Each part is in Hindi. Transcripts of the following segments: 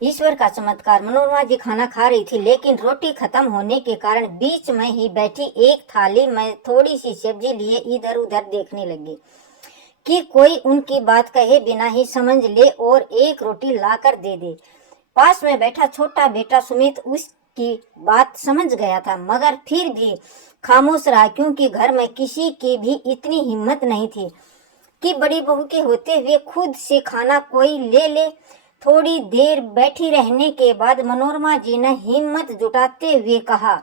ईश्वर का चमत्कार। मनोरमा जी खाना खा रही थी, लेकिन रोटी खत्म होने के कारण बीच में ही बैठी एक थाली में थोड़ी सी सब्जी लिए इधर उधर देखने लगी कि कोई उनकी बात कहे बिना ही समझ ले और एक रोटी लाकर दे दे। पास में बैठा छोटा बेटा सुमित उसकी बात समझ गया था, मगर फिर भी खामोश रहा, क्योंकि घर में किसी की भी इतनी हिम्मत नहीं थी कि बड़ी बहू के होते हुए खुद से खाना कोई ले ले। थोड़ी देर बैठी रहने के बाद मनोरमा जी ने हिम्मत जुटाते हुए कहा,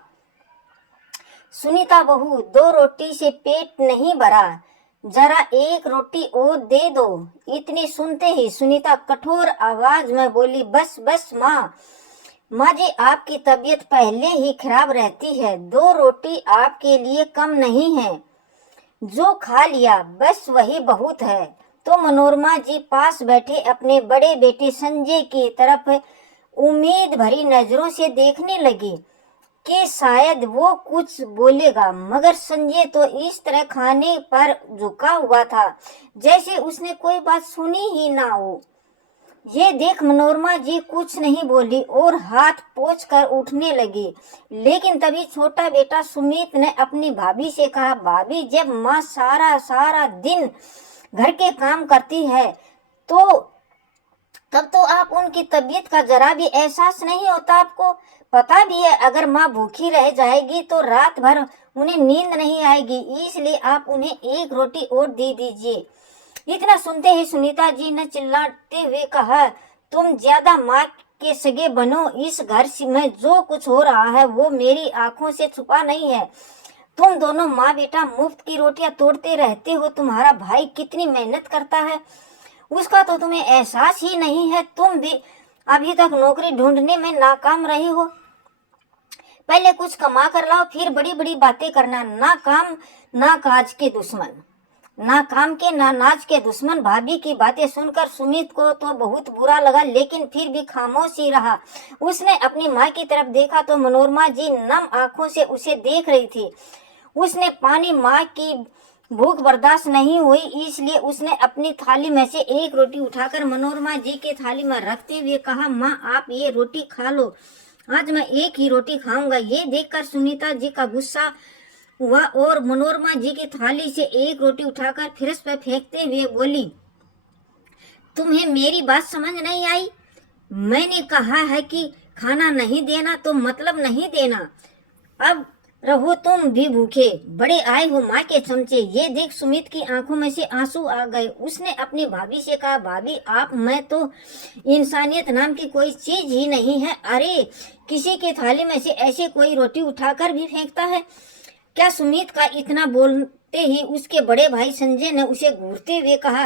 सुनीता बहू, 2 रोटी से पेट नहीं भरा, जरा एक रोटी और दे दो। इतनी सुनते ही सुनीता कठोर आवाज में बोली, बस बस माँ, माँ जी आपकी तबीयत पहले ही खराब रहती है, 2 रोटी आपके लिए कम नहीं है, जो खा लिया बस वही बहुत है। तो मनोरमा जी पास बैठे अपने बड़े बेटे संजय की तरफ उम्मीद भरी नजरों से देखने लगी कि शायद वो कुछ बोलेगा, मगर संजय तो इस तरह खाने पर झुका हुआ था जैसे उसने कोई बात सुनी ही ना हो। ये देख मनोरमा जी कुछ नहीं बोली और हाथ पोंछ कर उठने लगी, लेकिन तभी छोटा बेटा सुमित ने अपनी भाभी से कहा, भाभी, जब माँ सारा सारा दिन घर के काम करती है तो तब तो आप उनकी तबीयत का जरा भी एहसास नहीं होता। आपको पता भी है अगर माँ भूखी रह जाएगी तो रात भर उन्हें नींद नहीं आएगी, इसलिए आप उन्हें एक रोटी और दे दीजिए। इतना सुनते ही सुनीता जी ने चिल्लाते हुए कहा, तुम ज्यादा माँ के सगे बनो, इस घर में जो कुछ हो रहा है वो मेरी आंखों से छुपा नहीं है। तुम दोनों माँ बेटा मुफ्त की रोटियां तोड़ते रहते हो, तुम्हारा भाई कितनी मेहनत करता है उसका तो तुम्हें एहसास ही नहीं है। तुम भी अभी तक नौकरी ढूंढने में नाकाम रहे हो। पहले कुछ कमा कर लाओ, फिर बड़ी बड़ी बातें करना। ना काम ना काज के दुश्मन, ना काम के ना नाच के दुश्मन। भाभी की बातें सुनकर सुमित को तो बहुत बुरा लगा, लेकिन फिर भी खामोश ही रहा। उसने अपनी माँ की तरफ देखा तो मनोरमा जी नम आंखों से उसे देख रही थी। उसने पानी, माँ की भूख बर्दाश्त नहीं हुई, इसलिए उसने अपनी थाली में से एक रोटी उठाकर मनोरमा जी के थाली में रखते हुए कहा, माँ आप ये रोटी खा लो, आज मैं एक ही रोटी खाऊंगा। ये देखकर सुनीता जी का गुस्सा हुआ और मनोरमा जी की थाली से एक रोटी उठाकर फर्श पर फेंकते हुए बोली, तुम्हें मेरी बात समझ नहीं आई? मैंने कहा है कि खाना नहीं देना तो मतलब नहीं देना। अब रहो तुम भी भूखे, बड़े आए हो माँ के चमचे। ये देख सुमित की आंखों में से आंसू आ गए। उसने अपनी भाभी से कहा, भाभी आप में तो इंसानियत नाम की कोई चीज ही नहीं है। अरे किसी की थाली में से ऐसे कोई रोटी उठाकर भी फेंकता है क्या? सुमित का इतना बोलते ही उसके बड़े भाई संजय ने उसे घूरते हुए कहा,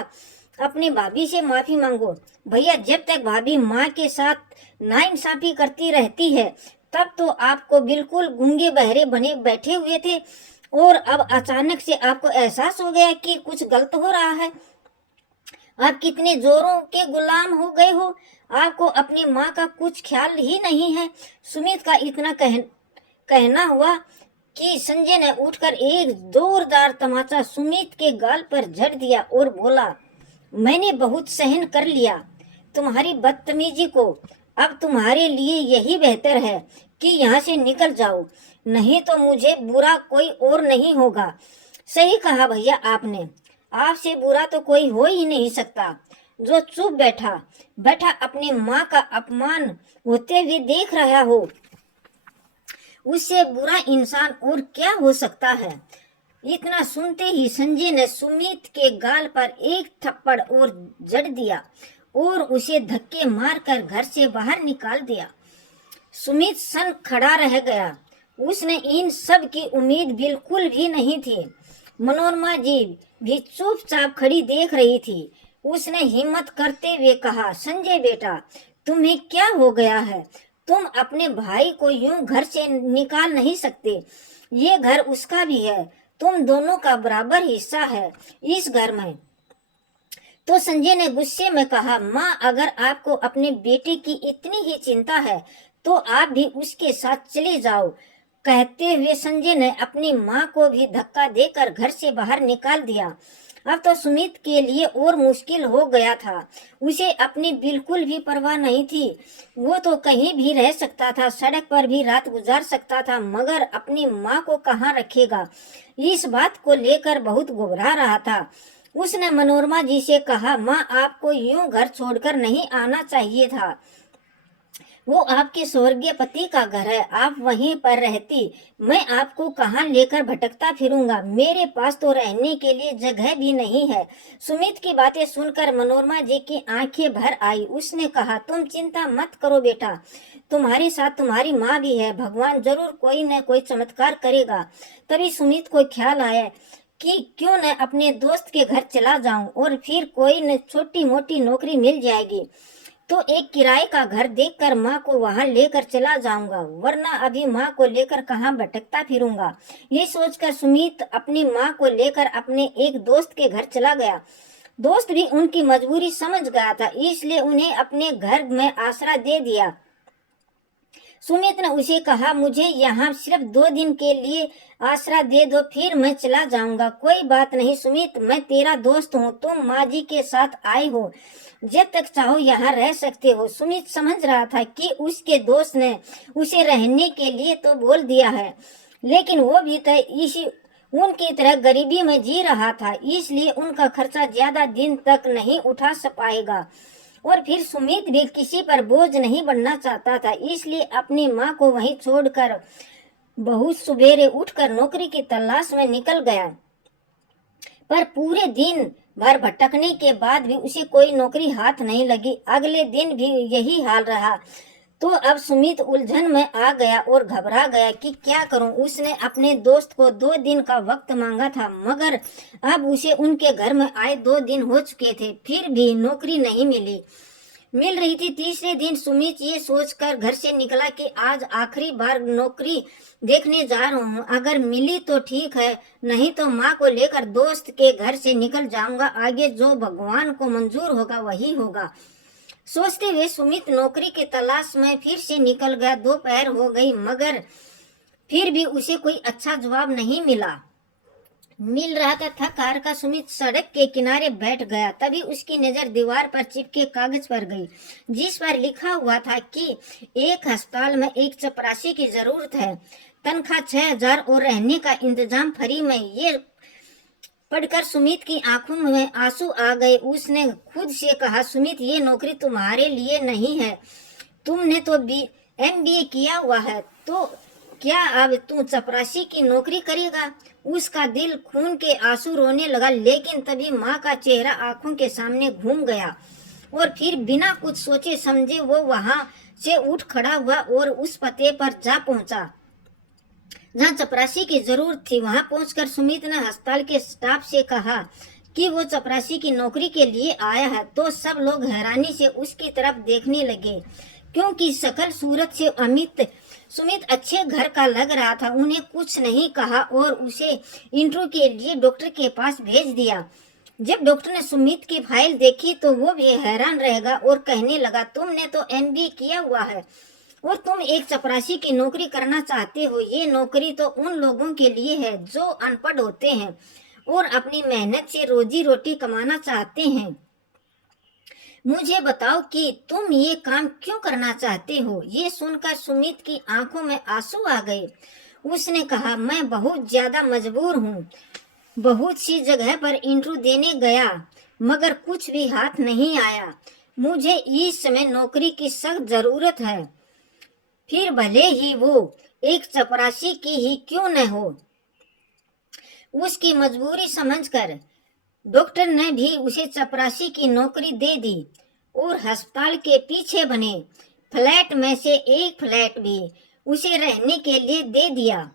अपनी भाभी से माफी मांगो। भैया, जब तक भाभी माँ के साथ नाइंसाफी करती रहती है तब तो आपको बिल्कुल गूंगे बहरे बने बैठे हुए थे, और अब अचानक से आपको एहसास हो गया कि कुछ गलत हो रहा है। आप कितने जोरों के गुलाम हो गए हो, आपको अपनी माँ का कुछ ख्याल ही नहीं है। सुमित का इतना कहना हुआ कि संजय ने उठकर एक जोरदार तमाचा सुमित के गाल पर झड़ दिया और बोला, मैंने बहुत सहन कर लिया तुम्हारी बदतमीजी को। अब तुम्हारे लिए यही बेहतर है कि यहाँ से निकल जाओ, नहीं तो मुझे बुरा कोई और नहीं होगा। सही कहा भैया आपने, आपसे बुरा तो कोई हो ही नहीं सकता। जो चुप बैठा बैठा अपनी माँ का अपमान होते हुए देख रहा हो, उससे बुरा इंसान और क्या हो सकता है। इतना सुनते ही संजय ने सुमित के गाल पर एक थप्पड़ और जड़ दिया और उसे धक्के मारकर घर से बाहर निकाल दिया। सुमित सन खड़ा रह गया। उसने इन सब की उम्मीद बिल्कुल भी नहीं थी। मनोरमा जी भी चुपचाप खड़ी देख रही थी। उसने हिम्मत करते हुए कहा, संजय बेटा, तुम्हें क्या हो गया है? तुम अपने भाई को यूं घर से निकाल नहीं सकते। ये घर उसका भी है, तुम दोनों का बराबर हिस्सा है इस घर में। तो संजय ने गुस्से में कहा, माँ, अगर आपको अपने बेटे की इतनी ही चिंता है तो आप भी उसके साथ चले जाओ। कहते हुए संजय ने अपनी माँ को भी धक्का देकर घर से बाहर निकाल दिया। अब तो सुमित के लिए और मुश्किल हो गया था। उसे अपनी बिल्कुल भी परवाह नहीं थी। वो तो कहीं भी रह सकता था, सड़क पर भी रात गुजार सकता था, मगर अपनी माँ को कहाँ रखेगा, इस बात को लेकर बहुत घबरा रहा था। उसने मनोरमा जी से कहा, माँ, आपको यूं घर छोड़कर नहीं आना चाहिए था। वो आपके स्वर्गीय पति का घर है, आप वहीं पर रहती। मैं आपको कहाँ लेकर भटकता फिरूंगा, मेरे पास तो रहने के लिए जगह भी नहीं है। सुमित की बातें सुनकर मनोरमा जी की आंखें भर आई। उसने कहा, तुम चिंता मत करो बेटा, तुम्हारे साथ तुम्हारी माँ भी है, भगवान जरूर कोई न कोई चमत्कार करेगा। तभी सुमित को ख्याल आया कि क्यों न अपने दोस्त के घर चला जाऊं और फिर कोई न छोटी मोटी नौकरी मिल जाएगी तो एक किराए का घर देखकर माँ को वहां लेकर चला जाऊंगा, वरना अभी माँ को लेकर कहाँ भटकता फिरूंगा। ये सोचकर सुमित अपनी माँ को लेकर अपने एक दोस्त के घर चला गया। दोस्त भी उनकी मजबूरी समझ गया था, इसलिए उन्हें अपने घर में आसरा दे दिया। सुमित ने उसे कहा, मुझे यहाँ सिर्फ 2 दिन के लिए आसरा दे दो, फिर मैं चला जाऊंगा। कोई बात नहीं सुमित, मैं तेरा दोस्त हूँ, तुम माँ जी के साथ आए हो, जब तक चाहो यहाँ रह सकते हो। सुमित समझ रहा था कि उसके दोस्त ने उसे रहने के लिए तो बोल दिया है, लेकिन वो भी तो इसी उनकी तरह गरीबी में जी रहा था, इसलिए उनका खर्चा ज्यादा दिन तक नहीं उठा पाएगा। और फिर सुमित भी किसी पर बोझ नहीं बनना चाहता था, इसलिए अपनी माँ को वहीं छोड़कर बहुत सुबेरे उठकर नौकरी की तलाश में निकल गया। पर पूरे दिन भर भटकने के बाद भी उसे कोई नौकरी हाथ नहीं लगी। अगले दिन भी यही हाल रहा। तो अब सुमित उलझन में आ गया और घबरा गया कि क्या करूं। उसने अपने दोस्त को 2 दिन का वक्त मांगा था, मगर अब उसे उनके घर में आए 2 दिन हो चुके थे, फिर भी नौकरी नहीं मिल रही थी। तीसरे दिन सुमित ये सोचकर घर से निकला कि आज आखिरी बार नौकरी देखने जा रहा हूँ, अगर मिली तो ठीक है, नहीं तो माँ को लेकर दोस्त के घर से निकल जाऊंगा, आगे जो भगवान को मंजूर होगा वही होगा। सोचते हुए सुमित नौकरी की तलाश में फिर से निकल गया। दोपहर हो गई, मगर फिर भी उसे कोई अच्छा जवाब नहीं मिल रहा था। थक हार का सुमित सड़क के किनारे बैठ गया। तभी उसकी नजर दीवार पर चिपके कागज पर गई, जिस पर लिखा हुआ था कि एक अस्पताल में एक चपरासी की जरूरत है, तनख्वाह 6000 और रहने का इंतजाम फ्री में। ये पढ़कर सुमित की आंखों में आंसू आ गए। उसने खुद से कहा, सुमित, ये नौकरी तुम्हारे लिए नहीं है, तुमने तो MBA किया हुआ है, तो क्या अब तू चपरासी की नौकरी करेगा। उसका दिल खून के आंसू रोने लगा, लेकिन तभी माँ का चेहरा आंखों के सामने घूम गया और फिर बिना कुछ सोचे समझे वो वहां से उठ खड़ा हुआ और उस पते पर जा पहुंचा जहाँ चपरासी की जरूरत थी। वहां पहुंचकर सुमित ने अस्पताल के स्टाफ से कहा कि वो चपरासी की नौकरी के लिए आया है, तो सब लोग हैरानी से उसकी तरफ देखने लगे, क्योंकि शकल सूरत से सुमित अच्छे घर का लग रहा था। उन्हें कुछ नहीं कहा और उसे इंटरव्यू के लिए डॉक्टर के पास भेज दिया। जब डॉक्टर ने सुमित की फाइल देखी तो वो भी हैरान रह गया और कहने लगा, तुमने तो MBA किया हुआ है और तुम एक चपरासी की नौकरी करना चाहते हो। ये नौकरी तो उन लोगों के लिए है जो अनपढ़ होते हैं और अपनी मेहनत से रोजी रोटी कमाना चाहते हैं। मुझे बताओ कि तुम ये काम क्यों करना चाहते हो। ये सुनकर सुमित की आंखों में आंसू आ गए। उसने कहा, मैं बहुत ज्यादा मजबूर हूँ, बहुत सी जगह पर इंटरव्यू देने गया, मगर कुछ भी हाथ नहीं आया। मुझे इस समय नौकरी की सख्त जरूरत है, फिर भले ही वो एक चपरासी की ही क्यों न हो। उसकी मजबूरी समझकर डॉक्टर ने भी उसे चपरासी की नौकरी दे दी और अस्पताल के पीछे बने फ्लैट में से एक फ्लैट भी उसे रहने के लिए दे दिया।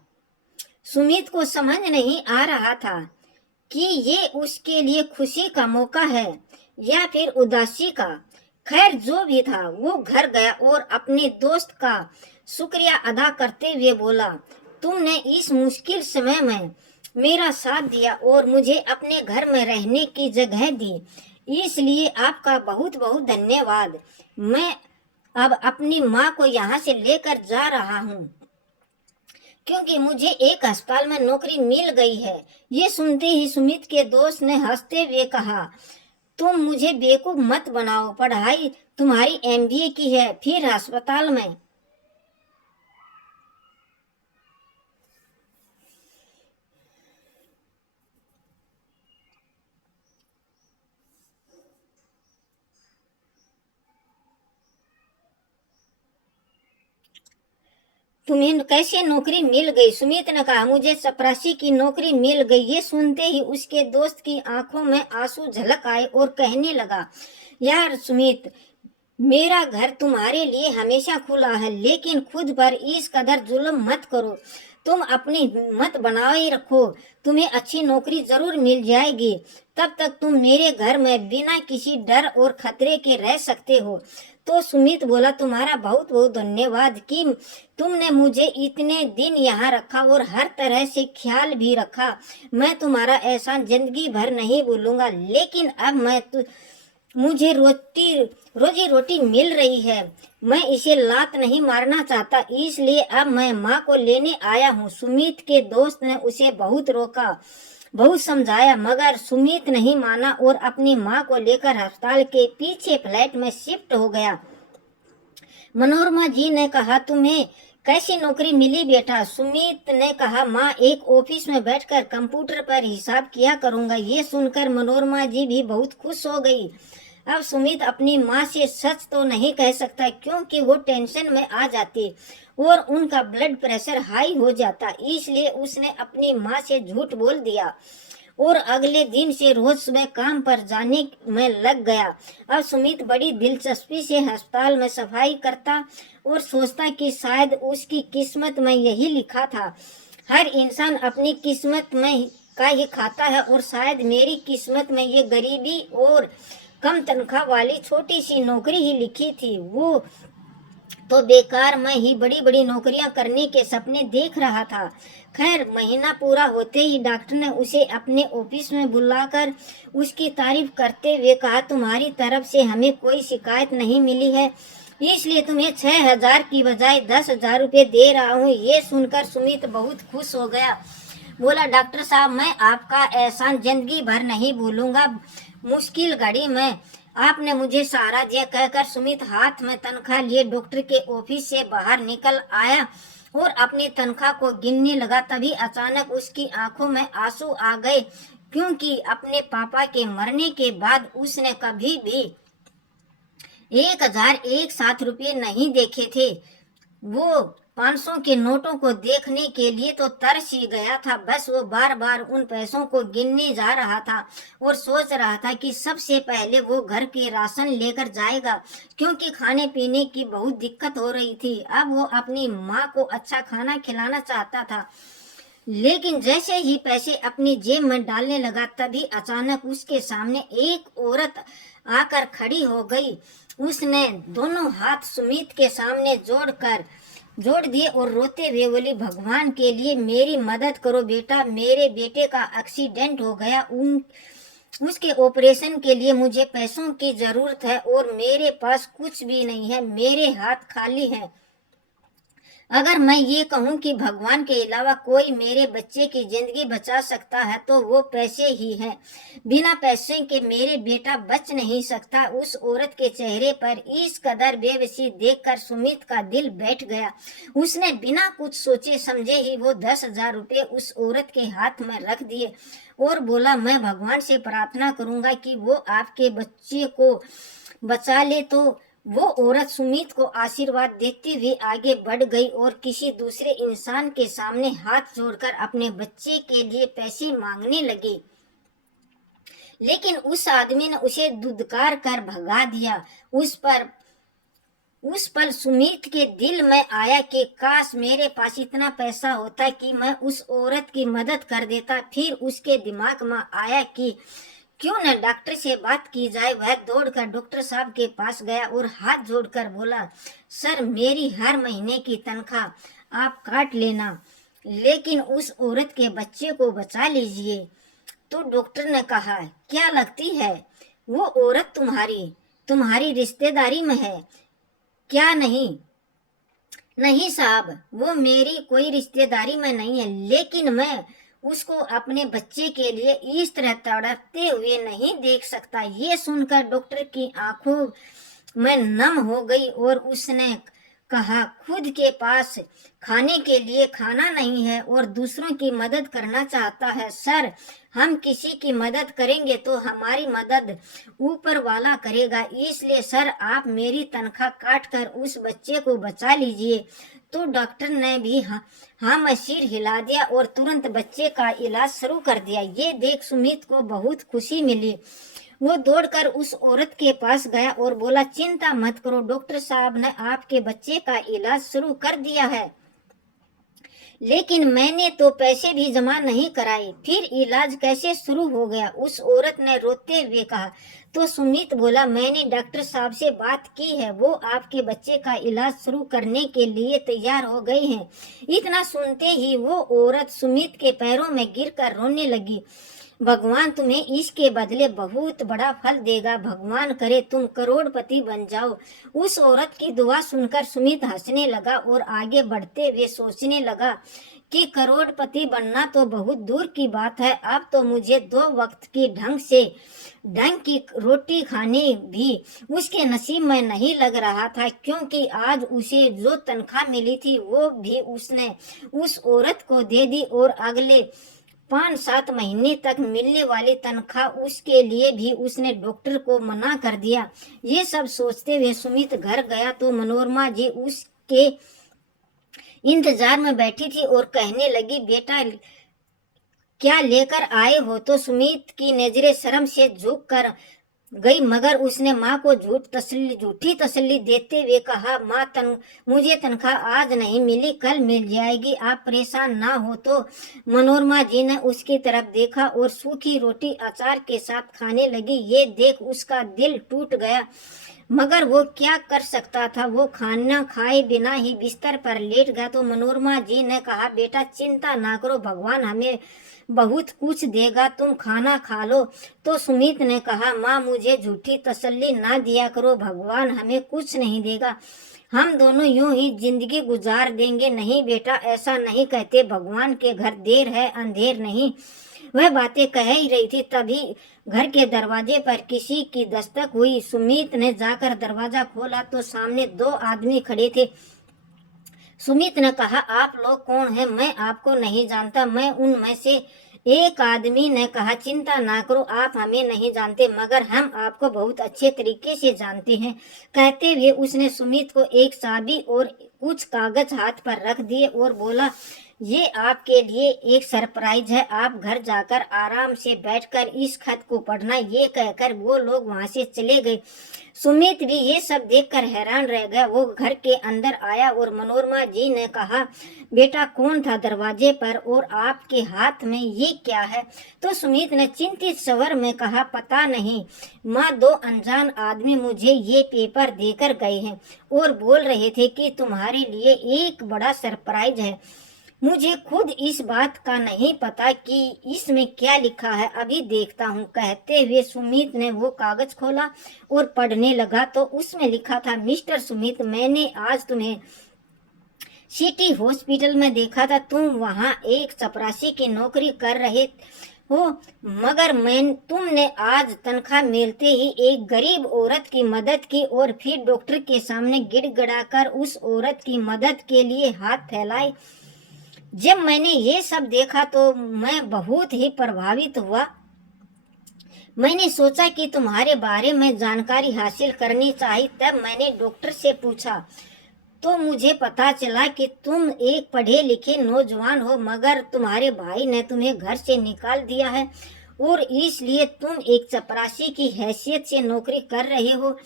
सुमित को समझ नहीं आ रहा था कि ये उसके लिए खुशी का मौका है या फिर उदासी का। खैर, जो भी था, वो घर गया और अपने दोस्त का शुक्रिया अदा करते हुए बोला, तुमने इस मुश्किल समय में मेरा साथ दिया और मुझे अपने घर में रहने की जगह दी, इसलिए आपका बहुत बहुत धन्यवाद। मैं अब अपनी माँ को यहाँ से लेकर जा रहा हूँ। क्योंकि मुझे एक अस्पताल में नौकरी मिल गई है। ये सुनते ही सुमित के दोस्त ने हंसते हुए कहा, तुम मुझे बेवकूफ मत बनाओ, पढ़ाई तुम्हारी एमबीए की है, फिर अस्पताल में। तुम्हें कैसे नौकरी मिल गई? सुमित ने कहा, मुझे चपरासी की नौकरी मिल गई। ये सुनते ही उसके दोस्त की आंखों में आंसू झलक आए और कहने लगा, यार सुमित, मेरा घर तुम्हारे लिए हमेशा खुला है, लेकिन खुद पर इस कदर जुल्म मत करो। तुम अपनी हिम्मत बनाए रखो, तुम्हें अच्छी नौकरी जरूर मिल जाएगी। तब तक तुम मेरे घर में बिना किसी डर और खतरे के रह सकते हो। तो सुमित बोला, तुम्हारा बहुत बहुत धन्यवाद कि तुमने मुझे इतने दिन यहाँ रखा और हर तरह से ख्याल भी रखा। मैं तुम्हारा एहसान जिंदगी भर नहीं भूलूंगा। लेकिन अब मुझे रोजी रोटी मिल रही है, मैं इसे लात नहीं मारना चाहता, इसलिए अब मैं माँ को लेने आया हूँ। सुमित के दोस्त ने उसे बहुत रोका, बहुत समझाया, मगर सुमित नहीं माना और अपनी माँ को लेकर अस्पताल के पीछे फ्लैट में शिफ्ट हो गया। मनोरमा जी ने कहा, तुम्हें कैसी नौकरी मिली बेटा? सुमित ने कहा, माँ, एक ऑफिस में बैठकर कंप्यूटर पर हिसाब किया करूंगा। ये सुनकर मनोरमा जी भी बहुत खुश हो गई। अब सुमित अपनी माँ से सच तो नहीं कह सकता, क्योंकि वो टेंशन में आ जाती और उनका ब्लड प्रेशर हाई हो जाता, इसलिए उसने अपनी माँ से झूठ बोल दिया और अगले दिन से रोज सुबह काम पर जाने में लग गया। अब सुमित बड़ी दिलचस्पी से अस्पताल में सफाई करता और सोचता कि शायद उसकी किस्मत में यही लिखा था। हर इंसान अपनी किस्मत में का ही खाता है और शायद मेरी किस्मत में ये गरीबी और कम तनख्वाह वाली छोटी सी नौकरी ही लिखी थी। वो तो बेकार में ही बड़ी बड़ी नौकरियां करने के सपने देख रहा था। खैर, महीना पूरा होते ही डॉक्टर ने उसे अपने ऑफिस में बुलाकर उसकी तारीफ करते हुए कहा, तुम्हारी तरफ से हमें कोई शिकायत नहीं मिली है, इसलिए तुम्हें 6,000 की बजाय 10,000 रुपये दे रहा हूँ। ये सुनकर सुमित बहुत खुश हो गया। बोला, डॉक्टर साहब, मैं आपका एहसान जिंदगी भर नहीं भूलूंगा। मुश्किल घड़ी में आपने मुझे सहारा दिया। कहकर सुमित हाथ में तनख्वाह लिए डॉक्टर के ऑफिस से बाहर निकल आया और अपनी तनख्वाह को गिनने लगा। तभी अचानक उसकी आंखों में आंसू आ गए, क्योंकि अपने पापा के मरने के बाद उसने कभी भी 1,001 नहीं देखे थे। वो 500 के नोटों को देखने के लिए तो तरस ही गया था। बस वो बार बार उन पैसों को गिनने जा रहा था और सोच रहा था कि सबसे पहले वो घर के राशन लेकर जाएगा, क्योंकि खाने पीने की बहुत दिक्कत हो रही थी। अब वो अपनी माँ को अच्छा खाना खिलाना चाहता था। लेकिन जैसे ही पैसे अपनी जेब में डालने लगा, तभी अचानक उसके सामने एक औरत आकर खड़ी हो गई। उसने दोनों हाथ सुमित के सामने जोड़ दिए और रोते हुए बोली, भगवान के लिए मेरी मदद करो बेटा, मेरे बेटे का एक्सीडेंट हो गया, उसके ऑपरेशन के लिए मुझे पैसों की जरूरत है और मेरे पास कुछ भी नहीं है, मेरे हाथ खाली हैं। अगर मैं ये कहूँ कि भगवान के अलावा कोई मेरे बच्चे की जिंदगी बचा सकता है तो वो पैसे ही हैं। बिना पैसे के मेरे बेटा बच नहीं सकता। उस औरत के चेहरे पर इस कदर बेबसी देखकर सुमित का दिल बैठ गया। उसने बिना कुछ सोचे समझे ही वो 10,000 रुपये उस औरत के हाथ में रख दिए और बोला, मैं भगवान से प्रार्थना करूंगा कि वो आपके बच्चे को बचा ले। तो वो औरत सुमित को आशीर्वाद देते हुए आगे बढ़ गई और किसी दूसरे इंसान के सामने हाथ जोड़कर अपने बच्चे के लिए पैसे मांगने लगी। लेकिन उस आदमी ने उसे धुतकार कर भगा दिया। उस पल सुमित के दिल में आया कि काश मेरे पास इतना पैसा होता कि मैं उस औरत की मदद कर देता। फिर उसके दिमाग में आया कि क्यों न डॉक्टर से बात की जाए। वह दौड़कर डॉक्टर साहब के पास गया और हाथ जोड़कर बोला, सर, मेरी हर महीने की तनख्वाह आप काट लेना, लेकिन उस औरत के बच्चे को बचा लीजिए। तो डॉक्टर ने कहा, क्या लगती है वो औरत तुम्हारी रिश्तेदारी में है क्या? नहीं, नहीं साहब, वो मेरी कोई रिश्तेदारी में नहीं है, लेकिन मैं उसको अपने बच्चे के लिए इस तरह तड़पते हुए नहीं देख सकता। ये सुनकर डॉक्टर की आंखों में नम हो गई और उसने कहा, खुद के पास खाने के लिए खाना नहीं है और दूसरों की मदद करना चाहता है। सर, हम किसी की मदद करेंगे तो हमारी मदद ऊपर वाला करेगा, इसलिए सर आप मेरी तनख्वाह काट कर उस बच्चे को बचा लीजिए। तो डॉक्टर ने भी हाँ में सिर हिला दिया और तुरंत बच्चे का इलाज शुरू कर दिया। ये देख सुमित को बहुत खुशी मिली। वो दौड़कर उस औरत के पास गया और बोला, चिंता मत करो, डॉक्टर साहब ने आपके बच्चे का इलाज शुरू कर दिया है, लेकिन मैंने तो पैसे भी जमा नहीं कराए, फिर इलाज कैसे शुरू हो गया? उस औरत ने रोते हुए कहा। तो सुमित बोला, मैंने डॉक्टर साहब से बात की है, वो आपके बच्चे का इलाज शुरू करने के लिए तैयार हो गए हैं। इतना सुनते ही वो औरत सुमित के पैरों में गिरकर रोने लगी। भगवान तुम्हें इसके बदले बहुत बड़ा फल देगा, भगवान करे तुम करोड़पति बन जाओ। उस औरत की दुआ सुनकर सुमित हंसने लगा और आगे बढ़ते हुए सोचने लगा कि करोड़पति बनना तो बहुत दूर की बात है, अब तो मुझे 2 वक्त की ढंग की रोटी खाने भी उसके नसीब में नहीं लग रहा था, क्योंकि आज उसे जो तनख्वाह मिली थी वो भी उसने उस औरत को दे दी और अगले 5-7 महीने तक मिलने वाली तनख्वाह उसके लिए भी उसने डॉक्टर को मना कर दिया। ये सब सोचते हुए सुमित घर गया तो मनोरमा जी उसके इंतजार में बैठी थी और कहने लगी, बेटा क्या लेकर आए हो? तो सुमित की नजरें शर्म से झुक कर गई, मगर उसने माँ को झूठी तसल्ली देते हुए कहा, माँ मुझे तनख्वाह आज नहीं मिली, कल मिल जाएगी, आप परेशान ना हो। तो मनोरमा जी ने उसकी तरफ देखा और सूखी रोटी अचार के साथ खाने लगी। ये देख उसका दिल टूट गया, मगर वो क्या कर सकता था? वो खाना खाए बिना ही बिस्तर पर लेट गया। तो मनोरमा जी ने कहा, बेटा चिंता ना करो, भगवान हमें बहुत कुछ देगा, तुम खाना खा लो। तो सुमित ने कहा, माँ मुझे झूठी तसल्ली ना दिया करो, भगवान हमें कुछ नहीं देगा, हम दोनों यूं ही जिंदगी गुजार देंगे। नहीं बेटा, ऐसा नहीं कहते, भगवान के घर देर है अंधेर नहीं। वह बातें कह ही रही थी, तभी घर के दरवाजे पर किसी की दस्तक हुई। सुमित ने जाकर दरवाजा खोला तो सामने 2 आदमी खड़े थे। सुमित ने कहा, आप लोग कौन हैं? मैं आपको नहीं जानता। मैं उनमें से एक आदमी ने कहा, चिंता ना करो, आप हमें नहीं जानते, मगर हम आपको बहुत अच्छे तरीके से जानते हैं। कहते हुए उसने सुमित को एक चाबी और कुछ कागज हाथ पर रख दिए और बोला, ये आपके लिए एक सरप्राइज है, आप घर जाकर आराम से बैठकर इस खत को पढ़ना। ये कहकर वो लोग वहां से चले गए। सुमित भी ये सब देखकर हैरान रह गया। वो घर के अंदर आया और मनोरमा जी ने कहा, बेटा कौन था दरवाजे पर और आपके हाथ में ये क्या है? तो सुमित ने चिंतित स्वर में कहा, पता नहीं माँ, 2 अनजान आदमी मुझे ये पेपर देकर गए हैं और बोल रहे थे कि तुम्हारे लिए एक बड़ा सरप्राइज है। मुझे खुद इस बात का नहीं पता कि इसमें क्या लिखा है, अभी देखता हूँ। कहते हुए सुमित ने वो कागज खोला और पढ़ने लगा तो उसमें लिखा था, मिस्टर सुमित, मैंने आज तुम्हें सिटी हॉस्पिटल में देखा था, तुम वहाँ एक चपरासी की नौकरी कर रहे हो, मगर तुमने आज तनख्वाह मिलते ही एक गरीब औरत की मदद की और फिर डॉक्टर के सामने गिड़गिड़ाकर उस औरत की मदद के लिए हाथ फैलाए। जब मैंने ये सब देखा तो मैं बहुत ही प्रभावित हुआ। मैंने सोचा कि तुम्हारे बारे में जानकारी हासिल करनी चाहिए। तब मैंने डॉक्टर से पूछा तो मुझे पता चला कि तुम एक पढ़े लिखे नौजवान हो, मगर तुम्हारे भाई ने तुम्हें घर से निकाल दिया है और इसलिए तुम एक चपरासी की हैसियत से नौकरी कर रहे हो।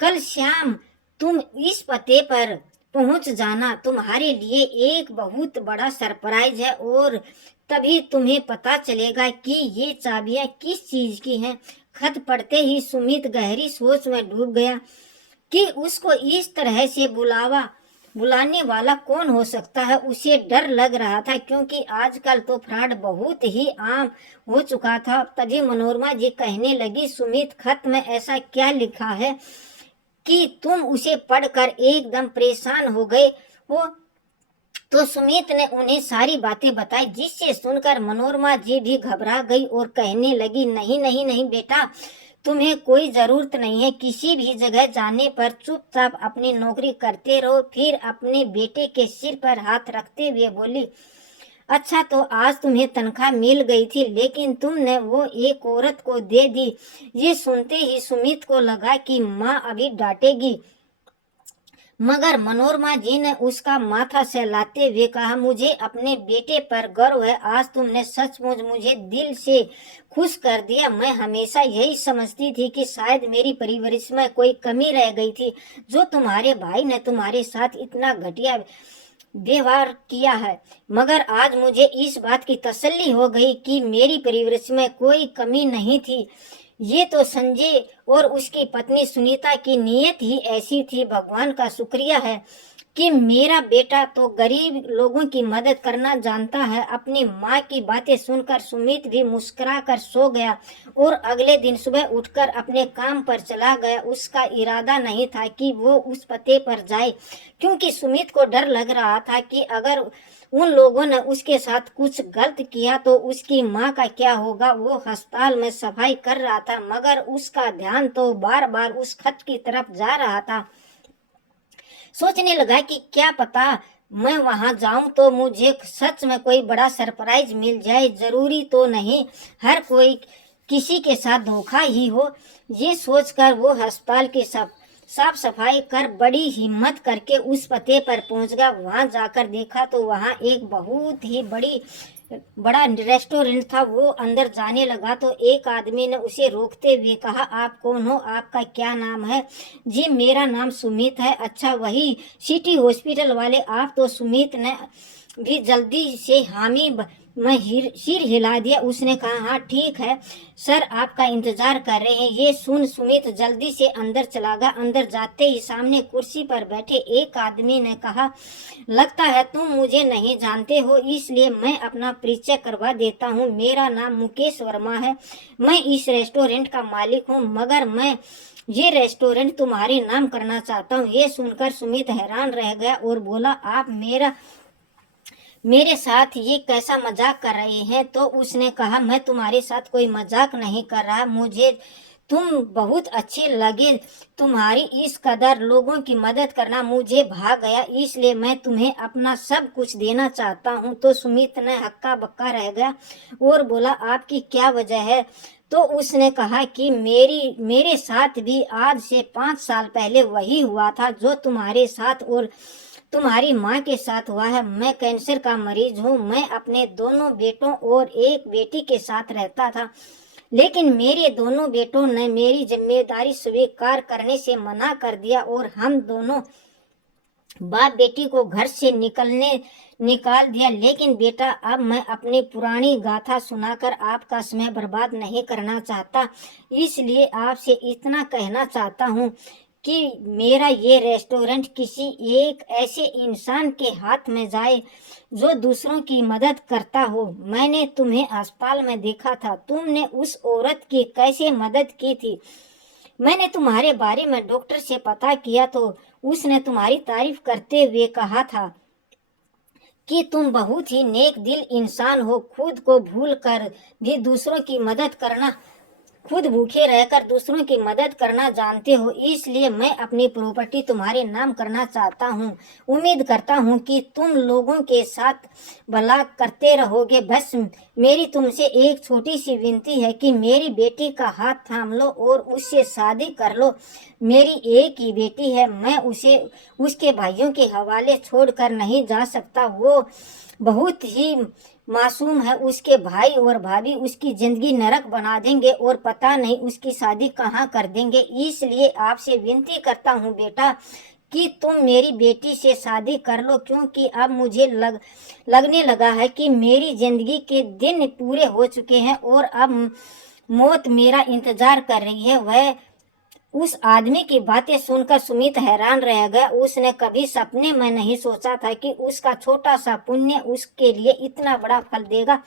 कल शाम तुम इस पते पर पहुंच जाना, तुम्हारे लिए एक बहुत बड़ा सरप्राइज है और तभी तुम्हें पता चलेगा कि ये चाबियां किस चीज की हैं। खत पढ़ते ही सुमित गहरी सोच में डूब गया कि उसको इस तरह से बुलाने वाला कौन हो सकता है। उसे डर लग रहा था, क्योंकि आजकल तो फ्रॉड बहुत ही आम हो चुका था। तभी मनोरमा जी कहने लगी, सुमित, खत में ऐसा क्या लिखा है कि तुम उसे पढ़कर एकदम परेशान हो गए वो तो सुमित ने उन्हें सारी बातें बताई, जिससे सुनकर मनोरमा जी भी घबरा गई और कहने लगी, नहीं नहीं नहीं बेटा, तुम्हें कोई जरूरत नहीं है। किसी भी जगह जाने पर चुपचाप अपनी नौकरी करते रहो। फिर अपने बेटे के सिर पर हाथ रखते हुए बोली, अच्छा तो आज तुम्हें तनख्वाह मिल गई थी, लेकिन तुमने वो एक औरत को दे दी। ये सुनते ही सुमित को लगा कि माँ अभी डांटेगी, मगर मनोरमा जी ने उसका माथा सहलाते हुए कहा, मुझे अपने बेटे पर गर्व है। आज तुमने सचमुच मुझे दिल से खुश कर दिया। मैं हमेशा यही समझती थी कि शायद मेरी परवरिश में कोई कमी रह गई थी, जो तुम्हारे भाई ने तुम्हारे साथ इतना घटिया व्यवहार किया है। मगर आज मुझे इस बात की तसल्ली हो गई कि मेरी परवरिश में कोई कमी नहीं थी। ये तो संजय और उसकी पत्नी सुनीता की नीयत ही ऐसी थी। भगवान का शुक्रिया है कि मेरा बेटा तो गरीब लोगों की मदद करना जानता है। अपनी माँ की बातें सुनकर सुमित भी मुस्कुरा कर सो गया और अगले दिन सुबह उठकर अपने काम पर चला गया। उसका इरादा नहीं था कि वो उस पते पर जाए, क्योंकि सुमित को डर लग रहा था कि अगर उन लोगों ने उसके साथ कुछ गलत किया तो उसकी माँ का क्या होगा। वो अस्पताल में सफाई कर रहा था, मगर उसका ध्यान तो बार बार उस खत की तरफ जा रहा था। सोचने लगा कि क्या पता मैं वहां जाऊं तो मुझे सच में कोई बड़ा सरप्राइज मिल जाए। जरूरी तो नहीं हर कोई किसी के साथ धोखा ही हो। ये सोचकर वो अस्पताल की साफ सफाई कर बड़ी हिम्मत करके उस पते पर पहुंच गया। वहां जाकर देखा तो वहां एक बहुत ही बड़ा रेस्टोरेंट था। वो अंदर जाने लगा तो एक आदमी ने उसे रोकते हुए कहा, आप कौन हो, आपका क्या नाम है? जी मेरा नाम सुमित है। अच्छा वही सिटी हॉस्पिटल वाले आप? तो सुमित ने भी जल्दी से हामी मैं सिर हिला दिया। उसने कहा, हाँ ठीक है सर, आपका इंतजार कर रहे हैं। ये सुन सुमित जल्दी से अंदर चला गया। अंदर जाते ही सामने कुर्सी पर बैठे एक आदमी ने कहा, लगता है तुम मुझे नहीं जानते हो, इसलिए मैं अपना परिचय करवा देता हूँ। मेरा नाम मुकेश वर्मा है। मैं इस रेस्टोरेंट का मालिक हूँ, मगर मैं ये रेस्टोरेंट तुम्हारे नाम करना चाहता हूँ। ये सुनकर सुमित हैरान रह गया और बोला, आप मेरे साथ ये कैसा मजाक कर रहे हैं? तो उसने कहा, मैं तुम्हारे साथ कोई मजाक नहीं कर रहा, मुझे तुम बहुत अच्छे लगे। तुम्हारी इस कदर लोगों की मदद करना मुझे भा गया, इसलिए मैं तुम्हें अपना सब कुछ देना चाहता हूँ। तो सुमित ने हक्का बक्का रह गया और बोला, आपकी क्या वजह है? तो उसने कहा कि मेरे साथ भी आज से 5 साल पहले वही हुआ था जो तुम्हारे साथ और तुम्हारी माँ के साथ हुआ है। मैं कैंसर का मरीज हूँ। मैं अपने दोनों बेटों और एक बेटी के साथ रहता था, लेकिन मेरे दोनों बेटों ने मेरी जिम्मेदारी स्वीकार करने से मना कर दिया और हम दोनों बाप बेटी को घर से निकाल दिया। लेकिन बेटा, अब मैं अपनी पुरानी गाथा सुनाकर आपका समय बर्बाद नहीं करना चाहता, इसलिए आपसे इतना कहना चाहता हूँ कि मेरा ये रेस्टोरेंट किसी एक ऐसे इंसान के हाथ में जाए जो दूसरों की मदद करता हो। मैंने तुम्हें अस्पताल में देखा था, तुमने उस औरत की कैसे मदद की थी। मैंने तुम्हारे बारे में डॉक्टर से पता किया तो उसने तुम्हारी तारीफ करते हुए कहा था कि तुम बहुत ही नेक दिल इंसान हो। खुद भूखे रहकर दूसरों की मदद करना जानते हो, इसलिए मैं अपनी प्रॉपर्टी तुम्हारे नाम करना चाहता हूँ। उम्मीद करता हूँ कि तुम लोगों के साथ भला करते रहोगे। बस मेरी तुमसे एक छोटी सी विनती है कि मेरी बेटी का हाथ थाम लो और उससे शादी कर लो। मेरी एक ही बेटी है, मैं उसे उसके भाइयों के हवाले छोड़कर नहीं जा सकता। वो बहुत ही मासूम है। उसके भाई और भाभी उसकी जिंदगी नरक बना देंगे और पता नहीं उसकी शादी कहाँ कर देंगे। इसलिए आपसे विनती करता हूँ बेटा कि तुम मेरी बेटी से शादी कर लो, क्योंकि अब मुझे लगने लगा है कि मेरी जिंदगी के दिन पूरे हो चुके हैं और अब मौत मेरा इंतजार कर रही है। वह उस आदमी की बातें सुनकर सुमित हैरान रह गया। उसने कभी सपने में नहीं सोचा था कि उसका छोटा सा पुण्य उसके लिए इतना बड़ा फल देगा।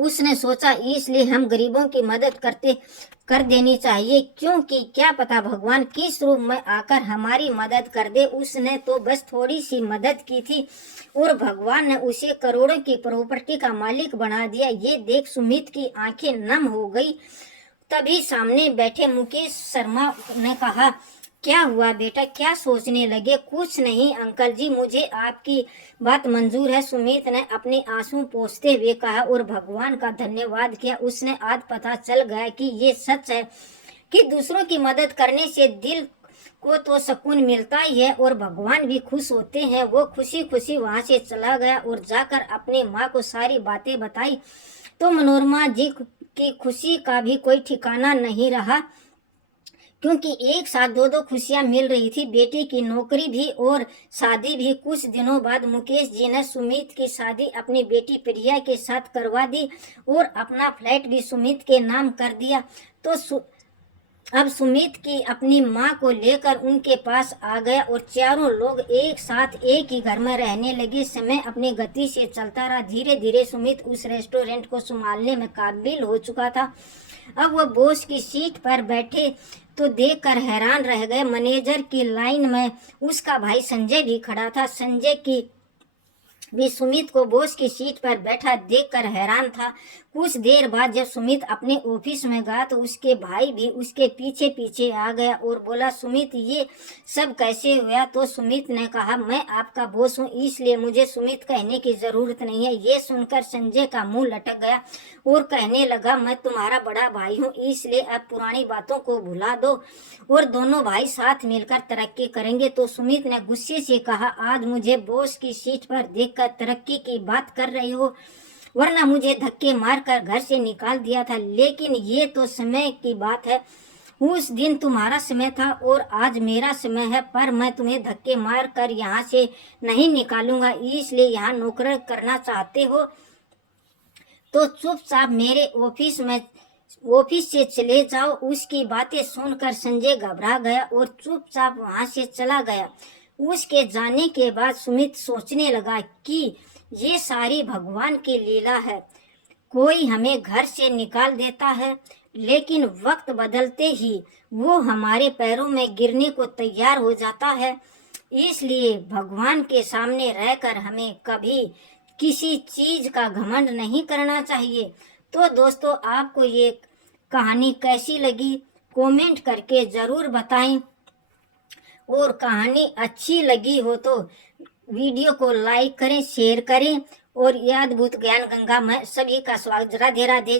उसने सोचा इसलिए हम गरीबों की मदद कर देनी चाहिए, क्योंकि क्या पता भगवान किस रूप में आकर हमारी मदद कर दे। उसने तो बस थोड़ी सी मदद की थी और भगवान ने उसे करोड़ों की प्रॉपर्टी का मालिक बना दिया। ये देख सुमित की आंखें नम हो गई। तभी सामने बैठे मुकेश शर्मा ने कहा, क्या हुआ बेटा, क्या सोचने लगे? कुछ नहीं अंकल जी, मुझे आपकी बात मंजूर है, सुमित ने अपने आंसू पोंछते हुए कहा और भगवान का धन्यवाद किया। उसने आज पता चल गया कि ये सच है कि दूसरों की मदद करने से दिल को तो सुकून मिलता ही है और भगवान भी खुश होते हैं। वो खुशी खुशी वहां से चला गया और जाकर अपने माँ को सारी बातें बताई तो मनोरमा जी की खुशी का भी कोई ठिकाना नहीं रहा, क्योंकि एक साथ दो खुशियां मिल रही थी, बेटी की नौकरी भी और शादी भी। कुछ दिनों बाद मुकेश जी ने सुमित की शादी अपनी बेटी प्रिया के साथ करवा दी और अपना फ्लैट भी सुमित के नाम कर दिया। तो अब सुमित की अपनी माँ को लेकर उनके पास आ गया और चारों लोग एक साथ एक ही घर में रहने लगे। समय अपनी गति से चलता रहा। धीरे धीरे सुमित उस रेस्टोरेंट को संभालने में काबिल हो चुका था। अब वह बॉस की सीट पर बैठे तो देखकर हैरान रह गए। मैनेजर की लाइन में उसका भाई संजय भी खड़ा था। संजय की भी सुमित को बॉस की सीट पर बैठा देखकर हैरान था। कुछ देर बाद जब सुमित अपने ऑफिस में गया तो उसके भाई भी उसके पीछे पीछे आ गया और बोला, सुमित ये सब कैसे हुआ? तो सुमित ने कहा, मैं आपका बॉस हूँ इसलिए मुझे सुमित कहने की जरूरत नहीं है। ये सुनकर संजय का मुंह लटक गया और कहने लगा, मैं तुम्हारा बड़ा भाई हूँ इसलिए अब पुरानी बातों को भुला दो और दोनों भाई साथ मिलकर तरक्की करेंगे। तो सुमित ने गुस्से से कहा, आज मुझे बॉस की सीट पर देखकर तरक्की की बात कर रही हो, वरना मुझे धक्के मारकर घर से निकाल दिया था। लेकिन ये तो समय की बात है, उस दिन तुम्हारा समय था और आज मेरा समय है, पर मैं तुम्हें धक्के मार कर यहाँ से नहीं निकालूंगा। इसलिए यहाँ नौकरी करना चाहते हो तो चुपचाप मेरे ऑफिस से चले जाओ। उसकी बातें सुनकर संजय घबरा गया और चुपचाप वहां से चला गया। उसके जाने के बाद सुमित सोचने लगा कि ये सारी भगवान की लीला है। कोई हमें घर से निकाल देता है लेकिन वक्त बदलते ही वो हमारे पैरों में गिरने को तैयार हो जाता है। इसलिए भगवान के सामने रहकर हमें कभी किसी चीज का घमंड नहीं करना चाहिए। तो दोस्तों, आपको ये कहानी कैसी लगी कमेंट करके ज़रूर बताएं और कहानी अच्छी लगी हो तो वीडियो को लाइक करें, शेयर करें और ये अद्भुत ज्ञान गंगा में सभी का स्वागत। राधे राधे।